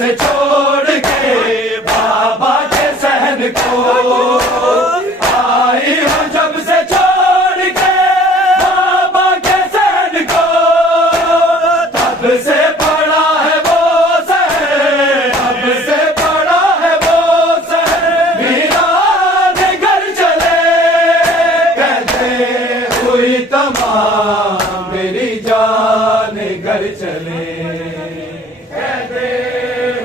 سے چھوڑ کے بابا کے صحن کو، آئی ہوں جب سے چھوڑ کے بابا کے صحن کو، تب سے پڑا ہے وہ سحر، تب سے پڑا ہے وہ سحر، ویران گھر چلے کہتے ہوئی تمام میری جان گھر چلے، کہتے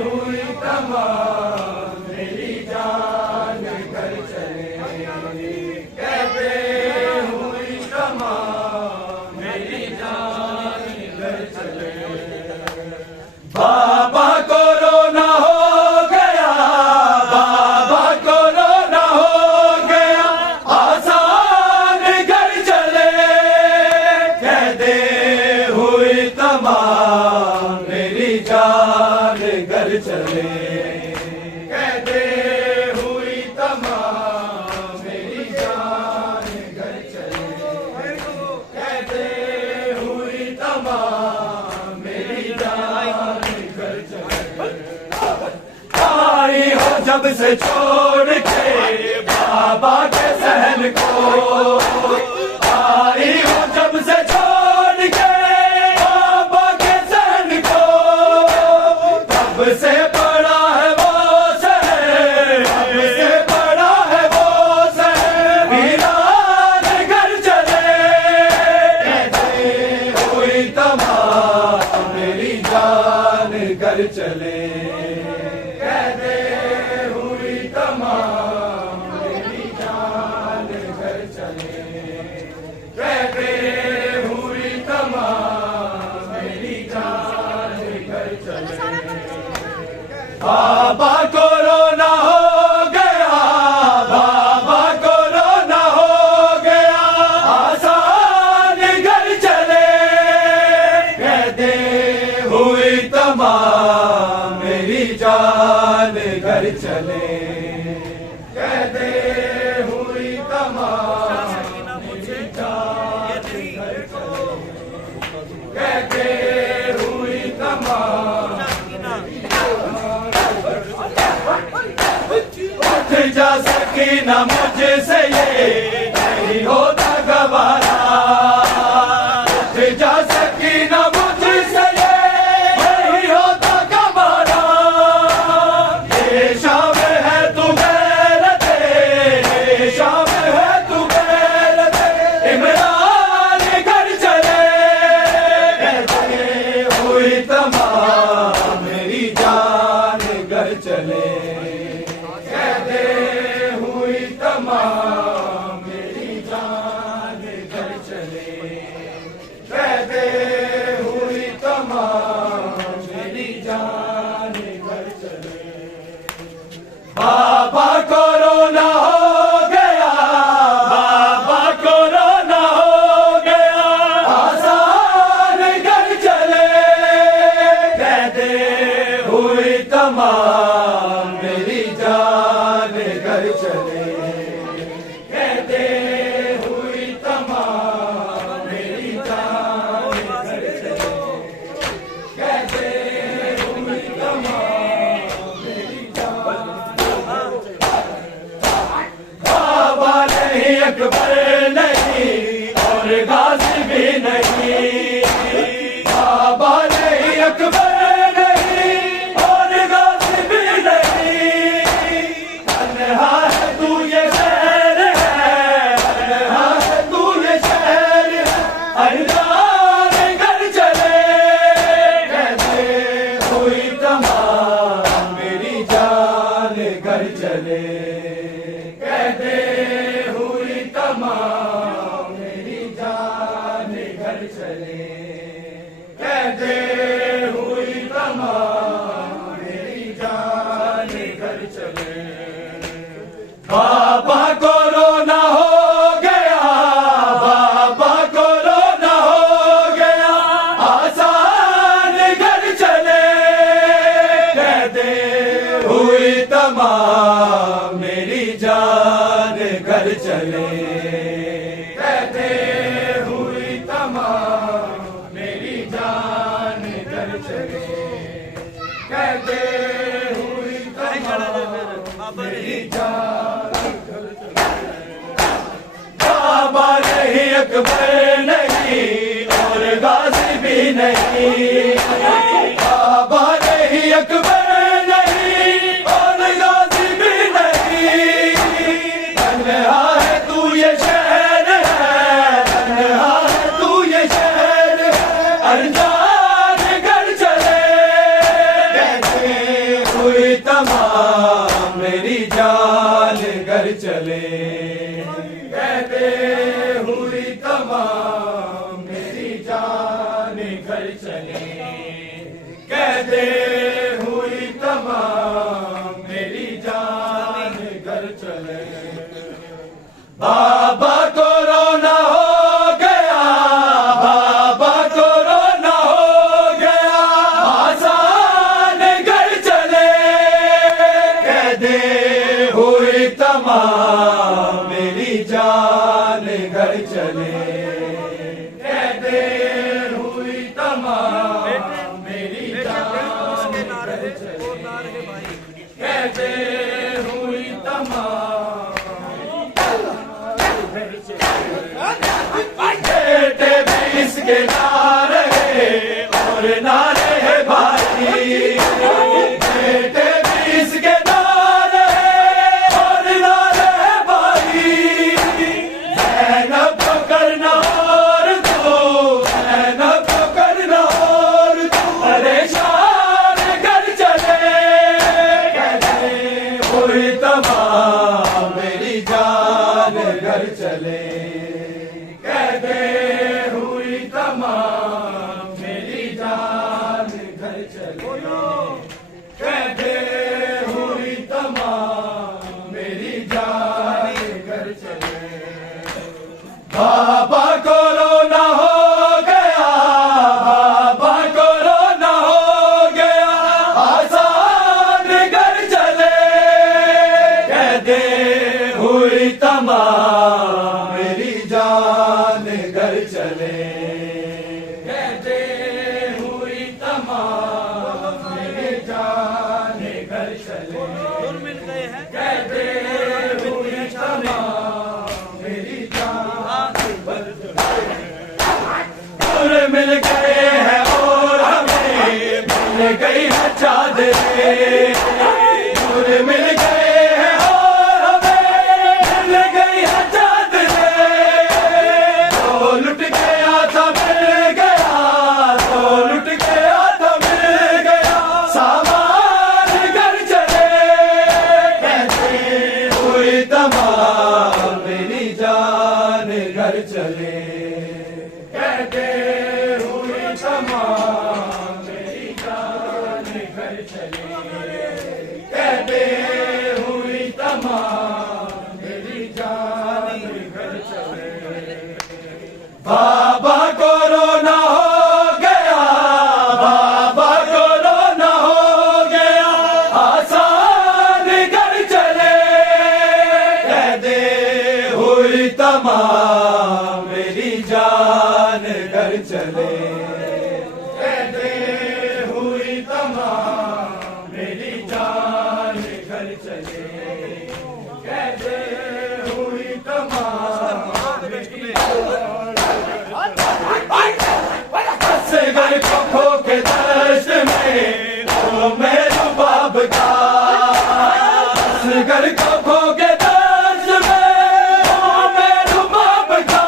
ہوئی تمام میری جان گھر چلے، کہتے ہوئی تمام میری جان گھر چلے، بابا کو رونا ہو گیا، بابا کو رونا ہو گیا، آسان گھر چلے، کہتے ہوئی تمام میری جان گھر چلے، کہتے ہوئی تمام میری جان گھر چلے، کہتے ہوئی تمام میری جان گھر چلے، آئی ہو جب سے چھوڑ کے بابا کے صحن کو، آئی ہو جب سے چھوڑ کے بابا کے صحن کو، تب سے پڑا ہے وہ سحر، تب سے پڑا ہے وہ سحر، ویران گھر چلے، کہتے ہوئی تمام میری جان گھر چلے، کہتے ہوئی تمام میری جان گھر چلے، کہتے ہوئی تمام میری جان گھر چلے، بابا کو رونا ہو گیا، بابا کو رونا ہو گیا، آسان گھر چلے، کہتے ہوئی تمام میری جان گھر چلے، کہتے ہوئی تمام میری جان گھر چلے، کہتے ہوئی تمام اٹھ جا سکینہ مجھ سے یہ نہیں ہوتا گوارا، اٹھ جا سکینہ مجھ سے یہ نہیں ہوتا گوارا، یہ شام ہے تو غیرت، یہ شام ہے تو غیرت، عمران گھر چلے، کہتے ہوئی تمام میری جان گھر چلے، کہتے ہوئی تمام میری جان گھر چلے، کہتے ہوئی تمام میری جان گھر چلے، بابا کو رونا ہو گیا، بابا کو رونا ہو گیا، آسان گھر چلے، کہتے ہوئی تمام میری جان گھر چلے، کہتے ہوئی تمام میری جان گھر چلے، کہتے ہوئی تمام میری جان، بابا نہیں اکبر نہیں اور غازی بھی نہیں، بابا نہیں اکبر نہیں اور غازی بھی نہیں، تنہا ہے تو یہ شہر ہے، تنہا ہے تو یہ شہر ہے، انجان گھر چلے، کہتے ہوئی تمام میری جان گھر چلے، کہتے ہوئی تمام میری جان گھر چلے، کہتے ہوئی تمام میری جان گھر چلے، بابا کو رونا ہو گیا، بابا کو رونا ہو گیا، آسان گھر چلے، کہتے ہوئی تمام میری جان گھر چلے، کہتے ہوئی تمام میری جان گھر چلے، کہتے تمام میری جان گھر چلے کہتے ہوئی تمام میری جان گھر چلے کہتے ہوئی تمام میری جان گھر چلے بابا کو رونا ہو گیا بابا کو رونا ہو گیا آسان گھر چلے کہتے ہوئی تمام میری جان گھر چلے کہتے ہوئی تمام میری جان گھر چلے کہتے ہوئی تمام بیٹے بھی اس کے نعرے اور نعرے بھائی بیٹے بھی اس کے نعرے اور نعرے بھائی زینب کو کرنا اور تو زینب کو کرنا اور تو پریشان گھر چلے کہتے ہوئی تمام میری جان گھر چلے کہتے ہوئی تمام میری جان گھر چلے کہتے ہوئی تمام میری جان گھر چلے بابا کو رونا ہو گیا بابا کو رونا ہو گیا آسان گھر چلے کہتے ہوئی تمام میری جان گھر چلے کہتے ہوئی تمام میری جان گھر چلے کہتے ہوئی تمام میری جان اور مل گئے ہیں اور ہمیں مل گئی ہے چادریں اور مل گئے ہیں اور ہمیں مل گئی ہے چادریں تو لٹ گیا تھا مل گیا تو لٹ گیا تھا مل گیا سامان گھر چلے کہتے ہوئی تمام میری جان گھر چلے کہتے ہوئی تمام میری جان گھر چلے کہتے ہوئی تمام میری جان گھر چلے بابا کو رونا ہو گیا بابا کو رونا ہو گیا آسان گھر چلے کہتے ہوئی تمام میری جان گھر چلے کہتے ہوئی تمام میری جان گھر چلے کہتے ہوئی تمام میری گھر کو کھو کے دشت میں وہ میرے باب کا گھر کو کھو کے دشت میں وہ میرے باب کا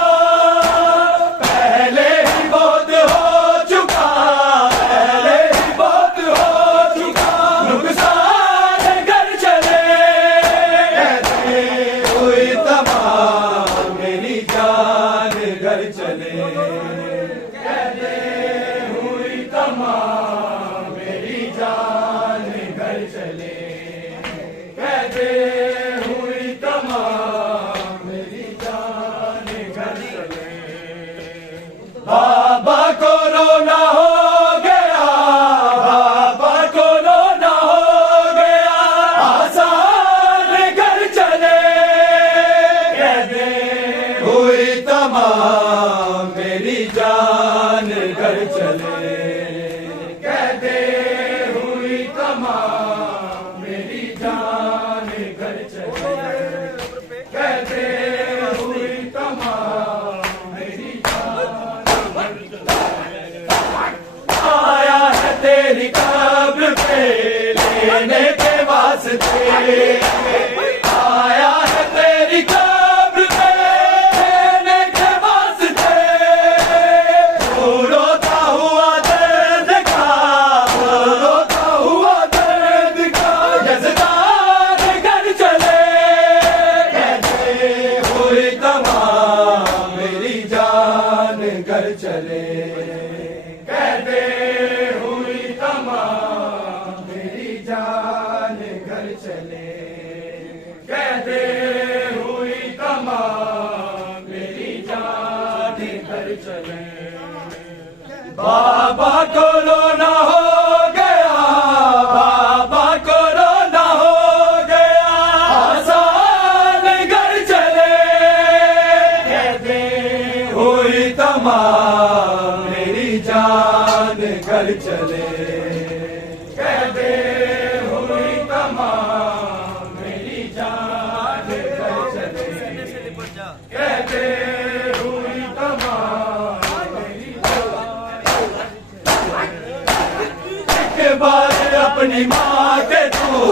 پہلے ہی بہت ہو چکا پہلے ہی بہت ہو چکا نقصان گھر چلے کہتے ہوئی تمام میری جان گھر چلے کہتے ہوئی تمام میری جان گھر چلے کہتے ہوئی تمام میری جان گھر چلے بابا کو رونا ہو گیا بابا کو رونا ہو گیا آسان گھر چلے کہتے ہوئی تمام میری جان گھر چلے کہتے ہوئی تمام میری جان گھر چلے کہتے ہوئی تمام میری جان گھر چلے آیا ہے تیری قبر پہ لینے کے واسطے آیا ہے تیری قبر پہ لینے کے واسطے روتا ہوا درد کا روتا ہوا درد کا چلے کہتے ہوئی تمام میری جان گھر چلے بابا کو رونا ہو گیا بابا کو رونا ہو گیا آسان گھر چلے کہتے ہوئی تمام میری جان گھر چلے کہتے ہوئی تمام میری جان گھر چلے کہتے ہوئی تمام میری ایک بار اپنی ماں کے تو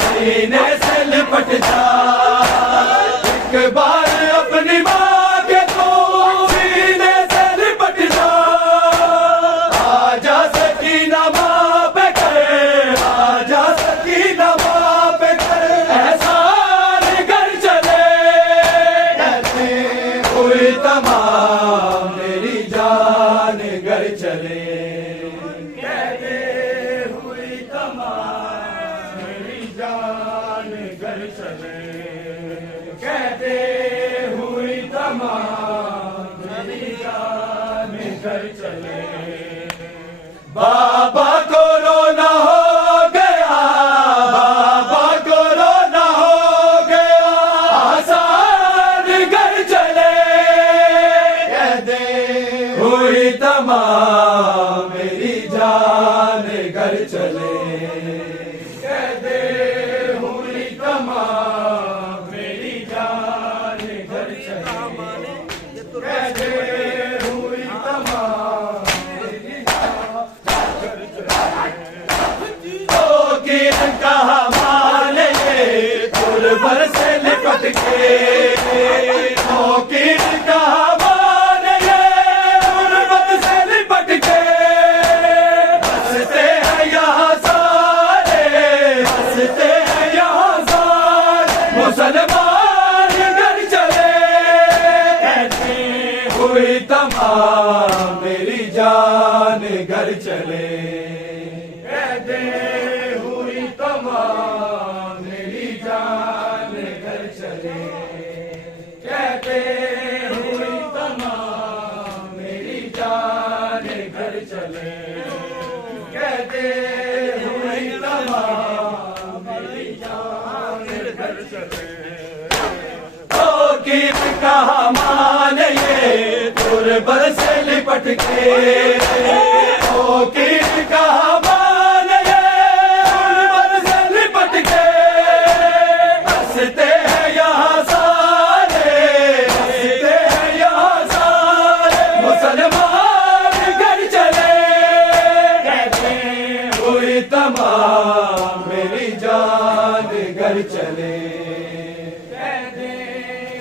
سینے سے لپٹ جا ایک بار اپنی ماں کے تو سینے سے لپٹ جا آجا سکینہ ماں پہ کرے آجا سکینہ ماں پہ کرے احسان گھر چلے کہتے ہوئی تمام میری جان گھر چلے کہتے ہوئی تمام میری جان گھر چلے کہتے ہوئی تمام میری جان گھر چلے بابا کو رونا ہو گیا بابا کو رونا ہو گیا آسان گھر چلے کہتے ہوئی تمام میری جان گھر چلے کہتے ہوئی تمام میری جان گھر چلے کہتے ہوئی تمام میری جان گھر چلے تو گیر کہا مانے تربر سے لپٹ کے تو گیر کہا مانے تربت سے لپٹ کے ہنستے ہیں یہاں سارے ہنستے ہیں یہاں سارے مسلمان گھر چلے کہتے ہوئی تمام میری جان گھر چلے کہتے ہوئی تمام میری جان گھر چلے کہتے ہوئی تمام میری جان گھر چلے کہتے ہوئی تمام میری جان گھر چلے تو گیت کہا مانے تربر سے لپٹ کے تو گیت کہا مانے تربر سے لپٹ کے ہنستے ہیں یہاں سارے ہنستے ہیں یہاں سارے مسلمان گھر چلے کہتے ہوئی تمام میری جان گھر چلے کہتے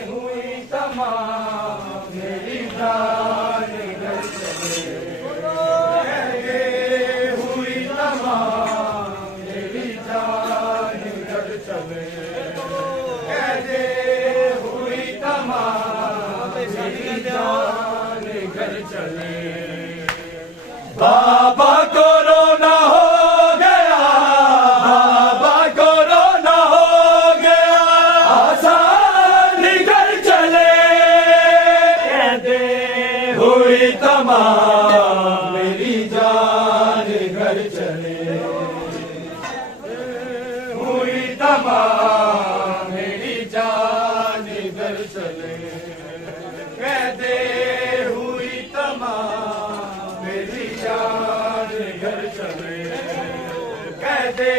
ہوئی تمام میری جان گھر چلے کہتے ہوئی تمام میری جان گھر چلے کہتے ہوئی تمام میری جان گھر چلے بابا کو رونا ہو گیا بابا کو رونا ہو گیا آسان گھر چلے کہتے ہوئی تمام میری جان گھر چلے ہوئی تمام میری جان گھر چلے کہتے ہوئی تمام میری جان گھر چلے کہتے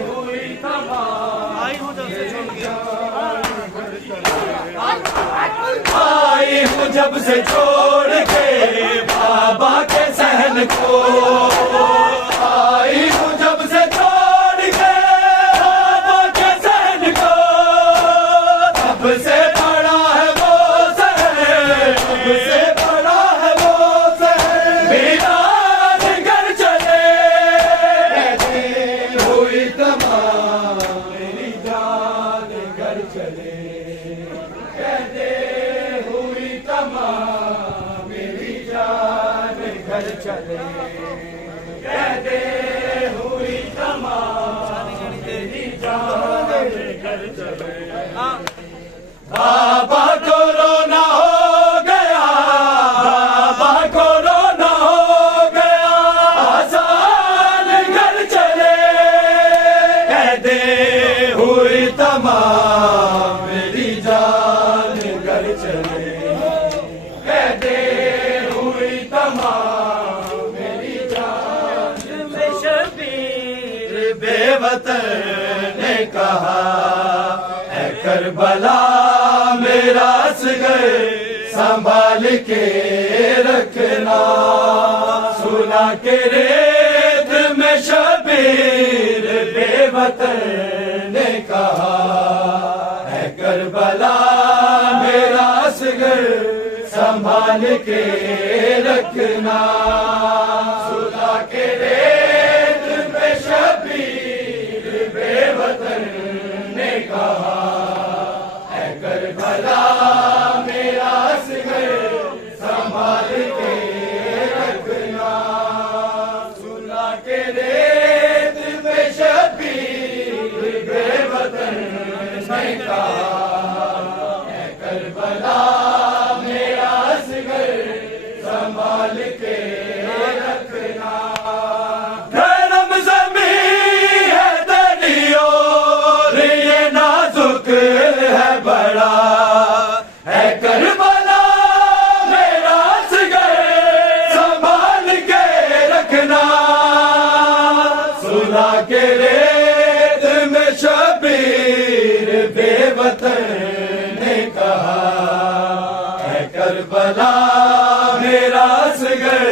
ہوئی تمام میری جان گھر چلے آئی ہوں جب سے چھوڑ کے بابا کے صحن کو آئی ہوں جب سے چھوڑ کے بابا کے صحن کو تب سے بڑا ہے وہ صحن تب سے بڑا ہے وہ صحن میران گھر چلے کہتے ہوئی تمام میری جان گھر چلے کہتے ہوئی تمام میری جان گھر چلے کہتے ہوئی تمام میری جان بابا کو رونا ہو گیا، بابا کو رونا ہو گیا، آسان گھر چلے، قیدیں ہوئی تمام میری جان گھر چلے، قیدیں ہوئی تمام میری جان میں شبیر بے وطن نے کہا اے کربلا میرا اصغر سنبھال کے رکھنا، سنا کے ریت میں شبیر بے وطن نے کہا اے کربلا میرا اصغر سنبھال کے رکھنا، سنا کے ریت میں شبیر بے وطن نے کہا اے کربلا میرا اصغر سنبھال کے رکھنا، سنا کے ریت میں شبیر بے وطن نے کہا اے کربلا میرا اصغر سنبھال کے رکھنا، گرم زمین ہے تیری اور یہ نازک ہے بڑا، اے کربلا میرا اصغر سنبھال کے رکھنا، سنا کے ریت میں شبیر بے وطن نے کہا اے کربلا میرا اصغر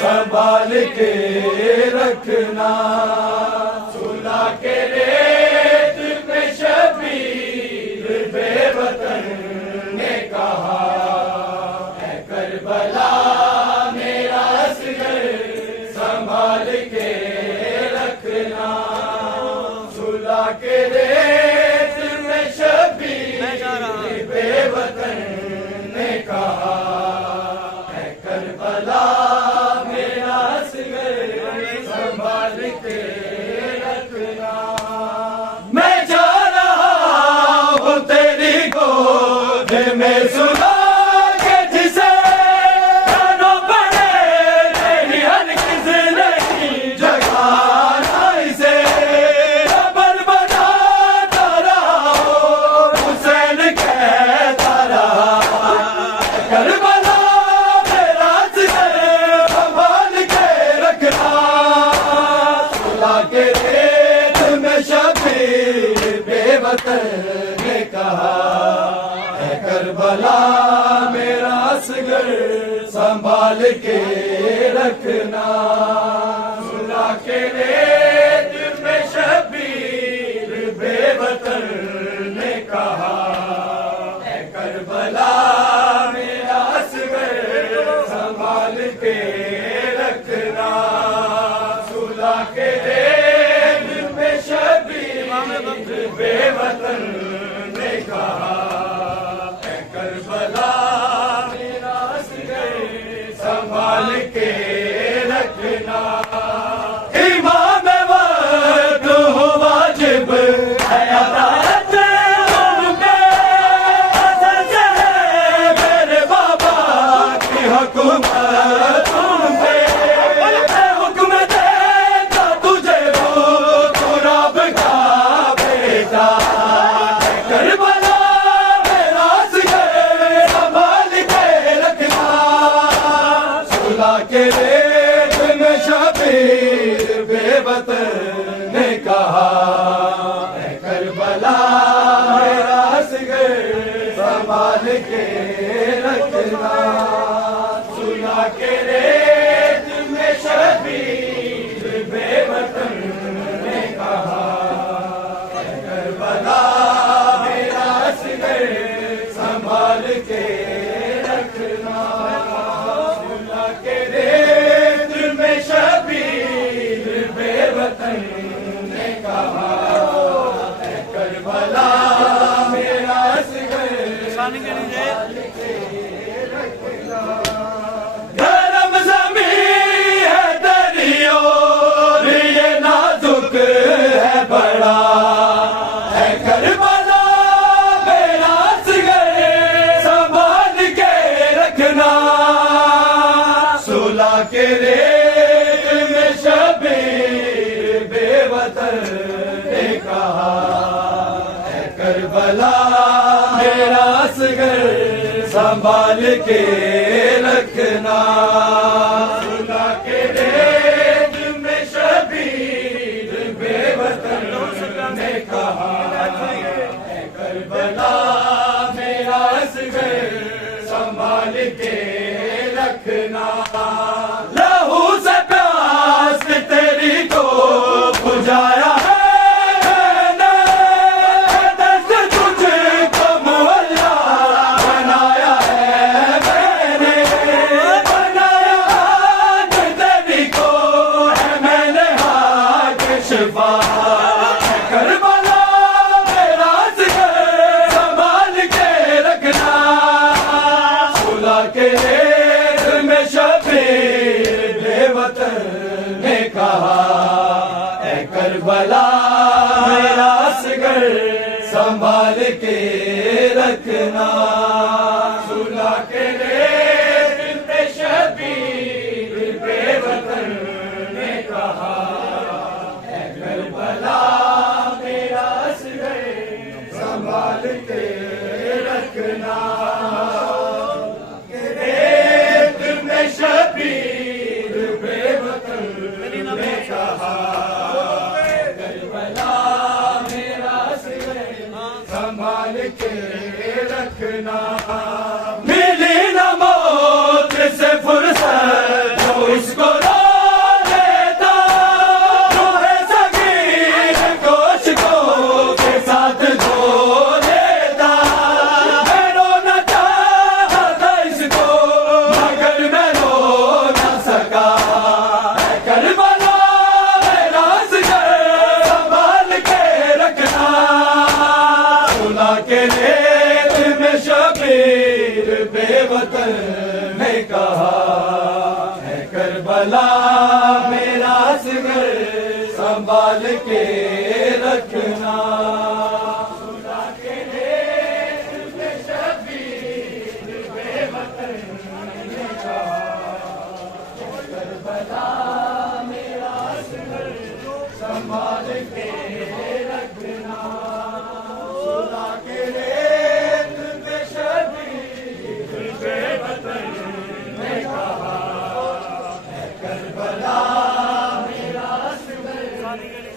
سنبھال کے رکھنا، سنا کے ریت میں شبیر بے وطن نے کہا اے کربلا میرا اصغر سنبھال کے رکھنا، سنا کے ریت میں شبیر بے وطن نے کہا اے کربلا میرا اصغر سنبھال کے رکھنا، میں جا رہا ہوں تیری گود میں سنا کے جسے کانوں پڑے تیری ہرگز نہیں جگانا اسے، خبر بناتا رہا ہوں حسین کہتا رہا کربلا میرا اصغر سنبھال کے رکھنا، سنا کے ریت میں شبیر بے وطن نے کہا اے کربلا میرا اصغر سنبھال کے رکھنا، سنا کے ریت میں شبیر بے وطن نے کہا اے کربلا میرا اصغر سنبھال کے رکھنا، سنا کے ریت میں شبیر بے وطن نے کہا اے کربلا میرا اصغر سنبھال کے رکھنا، امام وقت ہو واجب ہے عطاعت ان پہ، اثر سے ہے میرے بابا کی حکومت ان پہ، اے حکم دیتا تجھے وہ تو رب کا بیٹا، اے کربلا میرا اصغر سنبھال کے رکھنا، سنا کے ریت میں شبیر بے وطن نے کہا اے کربلا میرا اصغر سنبھال کے رکھنا، سنا کے ریت میں شبیر بے وطن نے کہا اے کربلا میرا اصغر سنبھال کے رکھنا، سنا کے ریت میں شبیر بے وطن نے کہا اے کربلا میرا اصغر سنبھال کے رکھنا۔ کربلا میرا اصغر سنبھال کے رکھنا صلح کے ریت میں شبیر بے وطن نے کہا اے کربلا میرا اصغر سنبھال کے رکھنا لہو سے پیاس تیری کو بجھایا ہے کربلا میرا اصغر سنبھال کے رکھنا صلح کے ریت میں شبیر بے وطن نے کہا اے کربلا میرا اصغر سنبھال کے رکھنا صلح کے ریت میں شبیر بے وطن نے کہا کربلا میرا اصغر سنبھال کے رکھنا ریت میں شبیر بے وطن نے کہا کربلا میرا اصغر سنبھال کے رکھنا ملی نہ موت سے فرصت جو اس کو کے ریت میں شبیر بے وطن نے کہا ہے کربلا میرا اصغر سنبھال کے رکھنا صلح کے ریت میں شبیر بے وطن نے کہا کربلا میرا اصغر سنبھال کے رکھنا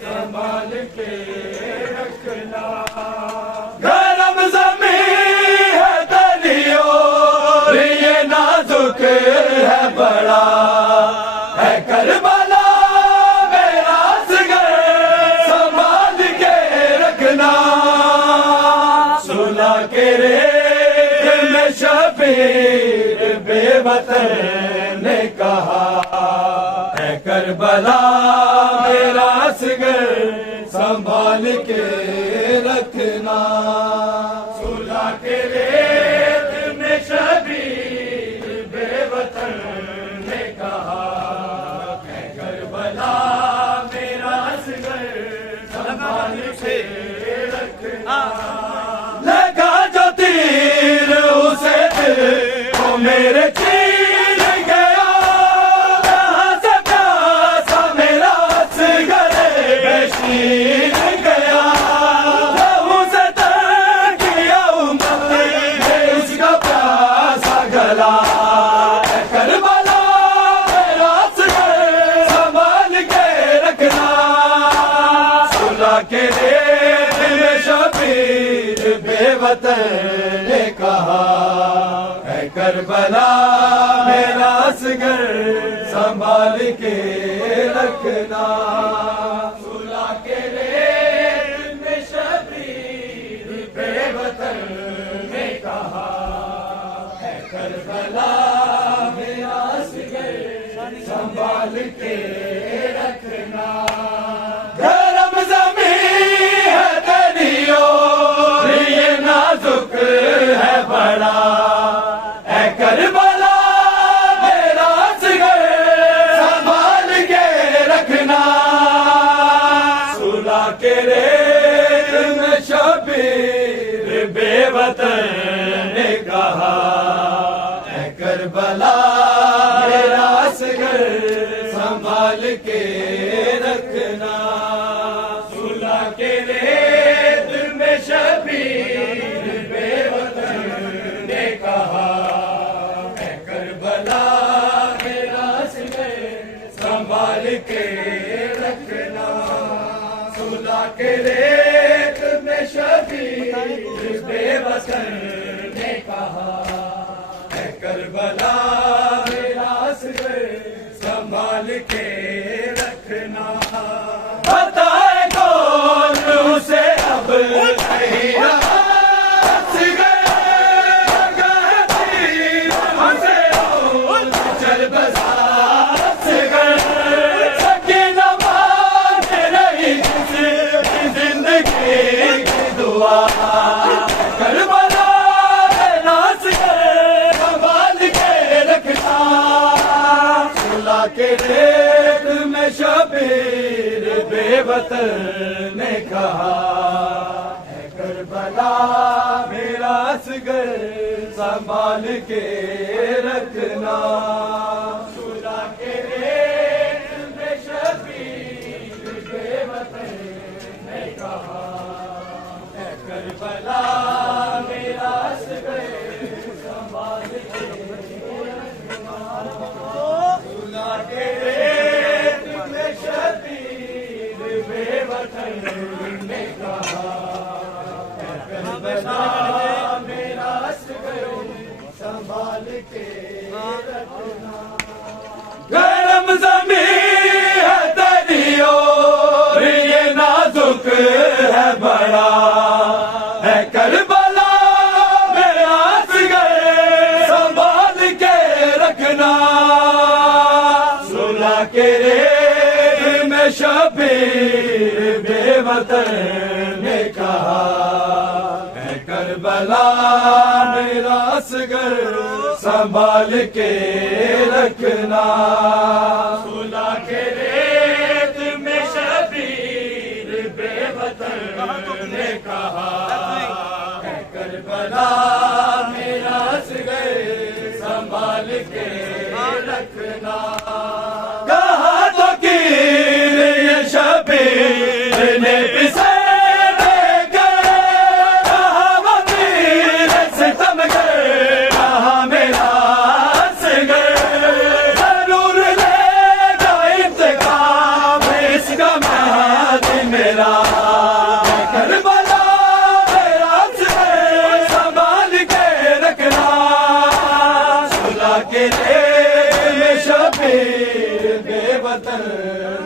سنبھال کے رکھنا گرم زمین ہے تلیو یہ نازک ہے بڑا ہے کربلا میرا اصغر سنبھال کے رکھنا صلح کے ریت میں شبیر بے وطن نے کہا ہے کربلا میرا اصغر سنبھال کے رکھنا صلح کے ریت میں شبیر بے وطن نے کہا ہے کربلا میرا اصغر سنبھال کے رکھنا لگا جو تیر اسے دل کو میرے چیر گیا کہاں سے پیاسا میرا اصغر بشیر گیا لہو سے تر کیا امت ہے اس کا پیاسا گلا کربلا میرا اصغر سنبھال کے رکھنا صلح کے ریت میں شبیر بے وطن نے کہا ہے کربلا میرا اصغر سنبھال کے رکھنا صلح کے ریت میں شبیر بے وطن نے کہا ہے کربلا میرا اصغر سنبھال کے رکھنا گرم زمین ہے تلیو یہ نازک ہے بڑا ہے کربلا میرا اصغر سنبھال کے رکھنا صلح کے ریت میں شبیر بے وطن نے کہا ہے کربلا میرا اصغر سنبھال کے رکھنا صلح کے ریت میں شبیر کی دعا کربلا میں ناز کر سنبھال کے رکھنا صلح کے ریت میں شبیر بے وطن نے کہا اے کربلا میرا اصغر سنبھال کے رکھنا صلح کے ریت میں شبیر بے وطن نے کہا اے کربلا میرا اصغر سنبھال کے رکھنا صلح کے ریت میں شبیر بے وطن نے کہا اے کربلا میرا اصغر سنبھال کے رکھنا گرم زمین ہے تیری اور یہ نازک ہے بڑا ہے کربلا میرا اصغر سنبھال کے رکھنا صلح کے ریت میں شبیر بے وطن نے کہا اے کربلا میرا اصغر سنبھال کے رکھنا صلح کے ریت میں شبیر بے وطن نے کہا اے کربلا میرا اصغر سنبھال کے رکھنا کہا تو کیر یہ شبیر نے پسے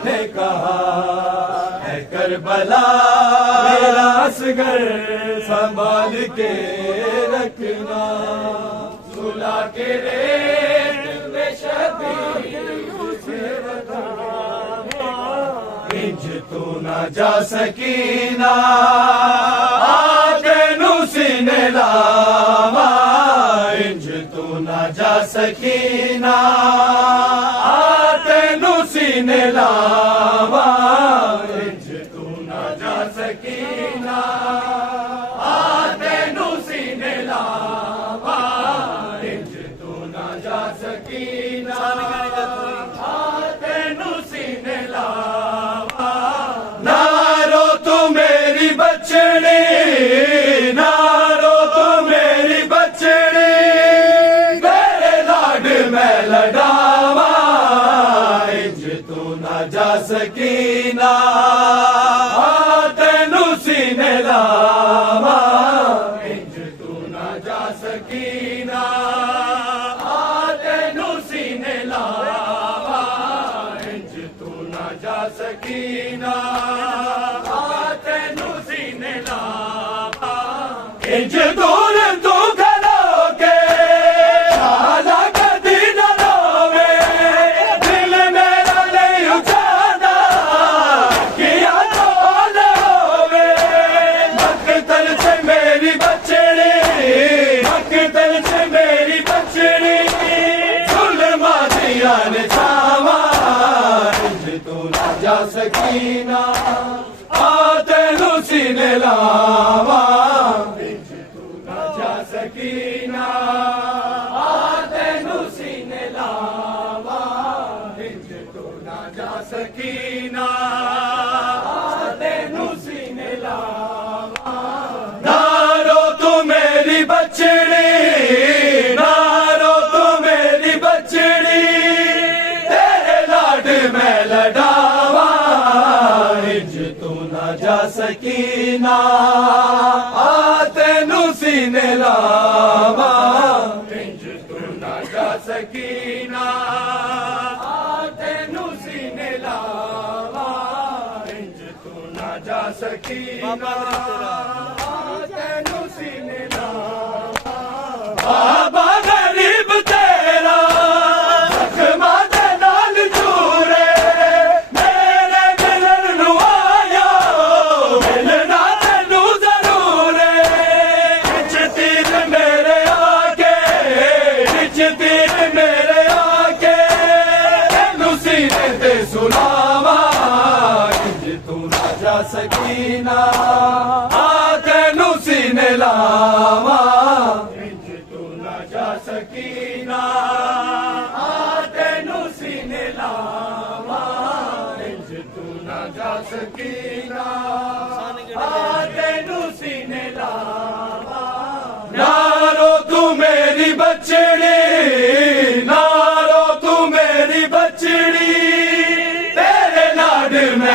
نے کہا اے کربلا میرا اصغر سنبھال کے رکھنا صلح کے ریت میں شبیر بے وطن انج تو نہ جا سکینہ آتے نو سینے لاما انج تو نہ جا سکینہ سینے لاوا انج تو نہ جا سکینہ آتے نو سینے لاوا انج تو نہ جا سکینہ آتے نو سینے لاوا نارو تو میری بچڑی نارو تو میری بچڑی میرے لاڈ میں لڈاوا جا سکینہ تینو سینے لاوا انج تو نہ جا سکینہ تینو سینے لاوا انج تو نہ جا سکینہ تینو سینے لاوا انج دور تو کھلو کے حالا کدی نہ روے دل میرا نہیں اچھانا کیا تو لوے مقتل سے میری بچڑی مقتل سے میری بچڑی ظلمہ دیا نے چھاوا انج تو نہ جا سکینہ تینو سینے لاوا انج تو نہ جا سکینہ تینو سینے لاوا انج تو نہ جا سکینہ تینو سینے لاوا نارو تو میری بچڑی نارو تو میری بچڑی تیرے لاڈ میں لڈاوا انج تو نہ جا سکینہ تینو سینے لاوا انج تو نہ جا سکینہ تینو سینے لاوا انج تو نہ جا سکینہ تینو سینے لاوا بابا غریب تیرا زخمہ دے نال جورے میرے ملن نو آیا ملنا تے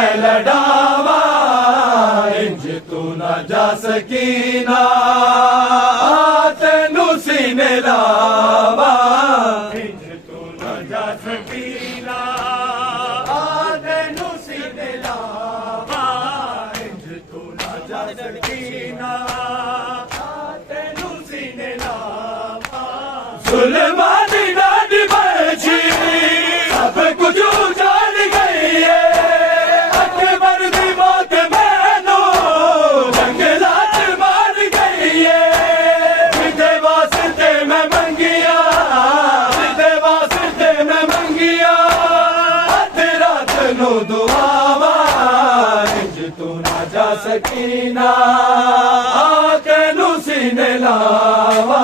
میں لڑاوا انج تو نہ جا سکینہ تینو سینے لاوا انج تو نہ جا سکینہ تینو سینے لاوا انج تو نہ جا سکینہ تینو سینے لاوا ظلمان دی ڈاڈی بچی سب کچھ اجاڑ گئی ہے اکبر دی موت مینو جنگلات مار گئی ہے جدے واسطے میں منگیا جدے واسطے میں منگیا ادھ رات نو دعاوا انج تو نہ جا سکینہ تینو سینے لاوا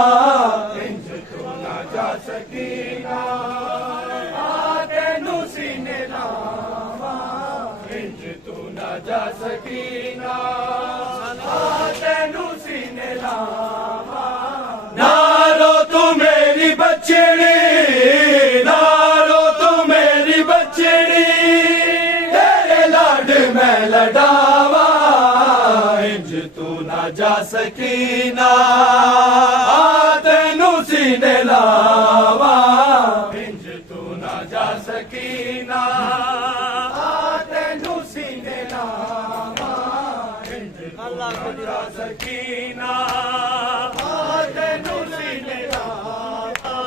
انج تو نہ جا سکینہ تینو سینے لاوا انج تو نہ جا سکینہ تینو سینے لاوا نارو تو میری بچڑی نارو تو میری بچڑی تیرے لاڈ میں لڑاوا انج تو نہ جا سکینہ تینو سینے لاوا انج تو نہ جا سکینہ تینو سینے لاوا انج تو نہ جا سکینہ تینو سینے لاوا